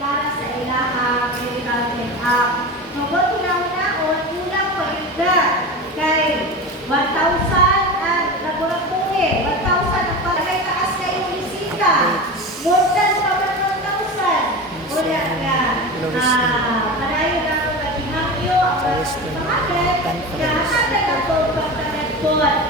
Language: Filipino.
para sa ilahang medical check-up. Mabot ulang-unaon, ulang pag-ibda kay 1,000 ang laboratory, 1,000 ang palagay taas na yung bisita, more than pa man 1,000. Wala ka. Panayo na ang pag-ihangyo, ang pag-ihangyo, kaya handa na po pagtanagpon.